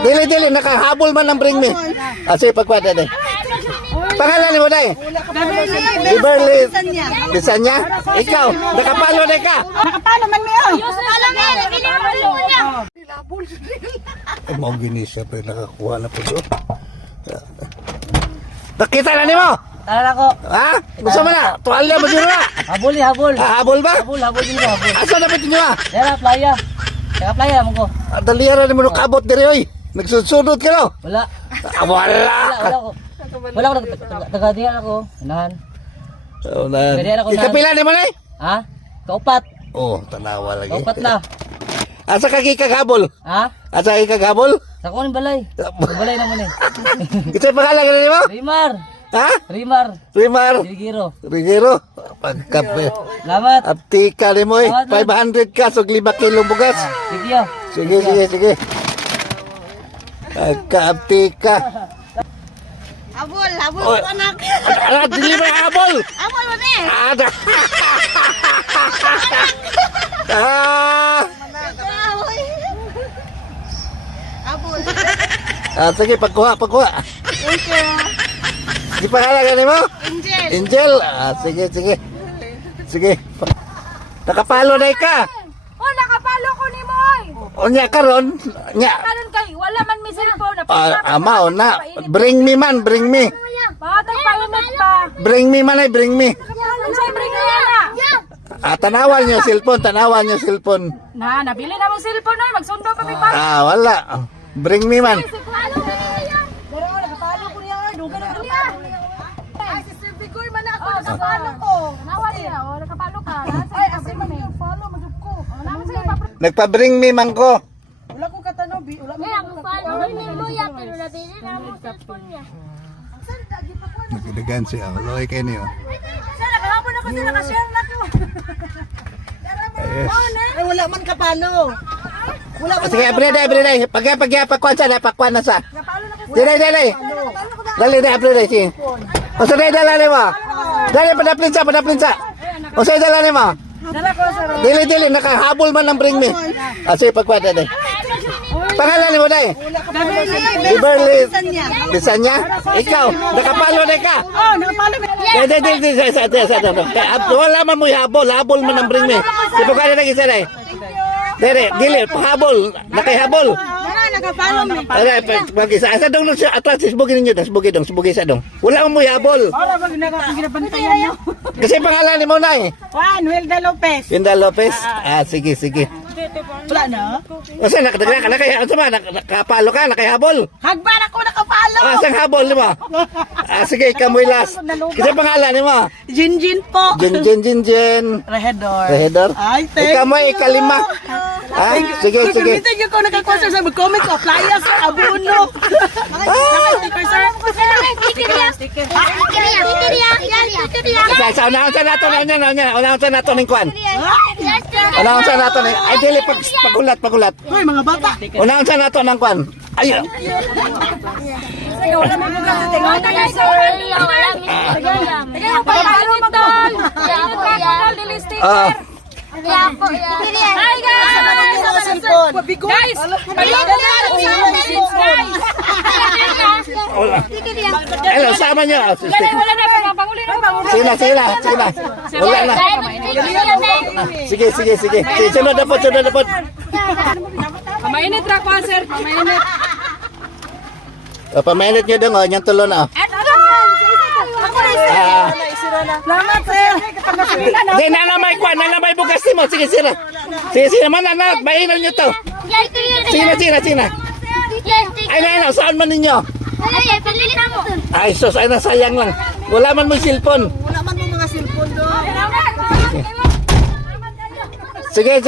Dili, nakahabol man ng bring me. Sige, pagkwada din. Pangalan mo na eh. Beverly Bisanya. Ikaw, nakapalo na ka. Nakapalo man niyo. Mau gini siya pero nakakuha na po doon. Nakita na ni mo? Tara ko. Ha? Gusto mo na? Tuwalya mo dito na? Habol eh, habol. Habol ba? Habol din habol. Asa na ba ito nyo ah? Tara, playa. Tara, playa mo ko. Daliyara ni mo nakabot diri oy. Nagsusudod ka no? Wala. Wala. Wala ko taga-diyan ako. Inahan. Ikapila ni mo na eh? Ha? Kaupat. Oh, tanawa lagi. Kaupat na. Asa ka kikaghabol? Ha? Asa kikaghabol? Sa kunin balay. Balay naman eh. Ito yung pangalan ka na ni mo? Rimar. Ha? Rimar. Rimar. Digiro. Rigero. Pagkape. Salamat. Aptika ni mo eh. 500 ka. So 5 kilong bugas. Digyo. Sige. Pagka-aptika. Habol Oy. anak. Dili ba yung habol? Habol mo ni. Habol. Sige, pagkuha. Thank you. Di pangalan ni mo? Angel. Angel. Sige. Nakapalo na ka. Oh, nakapalo ko ni Moy. Onya karon. Nya. Karon kay wala man mi cellphone na Ama na. Bring me. Batay painit pa. Bring me. Unsay bring niya na? Tanawan niyo cellphone. Na, nabili na mo cellphone oy, magsundo pa mi pa. Wala. Bring me man. Pero nakapalo ko niya oy, dugan na nakapalo niya. Ay, si Sir Vigor man ako nakapalo ko. Nawa niya, nakapalo ka. Ay, asa man yung follow magud ko. Nawa sa ipa. Nagpa-bring me man ko. Wala ko katanaw. Wala mo. Ako follow ni Luya pero nabili na mo cellphone niya. Nagdagan siya. Loy kay niyo. Sir, nakahapon ako sila ka-share na ko. Ay, wala man kapalo. Wala man. Sige, everyday. Pagkuhan sa napakkuhan na sa. Dali. Dali, everyday. Sige. O sa dala ni mo. Dali, padaplinsa. O sa dala ni mo. Dala ko sa Dili, nakahabol man ng bring me. Sige, pagkuhan na. Pangalan mo na eh. Beverly Bisanya. Ikaw, nakapalo na ka. Oh, nakapalo. Wala man mo habol man ang bring me. Tipo ka na nag-isa na eh. Dili, pahabol. Nakahabol. Dala, nakapalo mi. Mag-isa. Asa dong siya atras, sibugin ninyo. Sibugin sa dong. Wala mo habol. Ora ba ginabantayan niyo? Kasi pangalan mo na eh. Juan Wilda Lopez. Linda Lopez. Sige. Wala na. Kasi nakapalo ka, nakahabol. Hagban ako nakapalo. Asang habol di ba? Sige, kamoy last. Kasi pangalan ni mo. Jinjin po. Jen. Rehedor. Ay, thank Ikaw mo, ikalima. Sige. Gamitin niyo ko nagka-concert sa mag-comment ko. Playa sa Abuno. Naka-sticker, sir. Sticker. Sa unahon sa nato ng kwan. Unahon sa nato ng... Ay, dili, pagulat. Hoy, mga bata. Unahon sa nato ng kwan. Ayun. Wala mo bukas sa tingaw. Hi guys! Hello, sama niyo. Wala na pa panguli na Sila. Wala na. Sige. Sunod na po. Mainit ra ko sir, mainit. Pamainit niyo dong, yung tulo na. Salamat, sir. Hindi, nalamay kwan, nalamay bukas mo. Sige, man, anak, mainan niyo to. Sina. Ay, saan man ninyo? Ay, sus, ay, nasayang lang. Wala man mo cellphone. Wala man mo mga cellphone doon. Sige.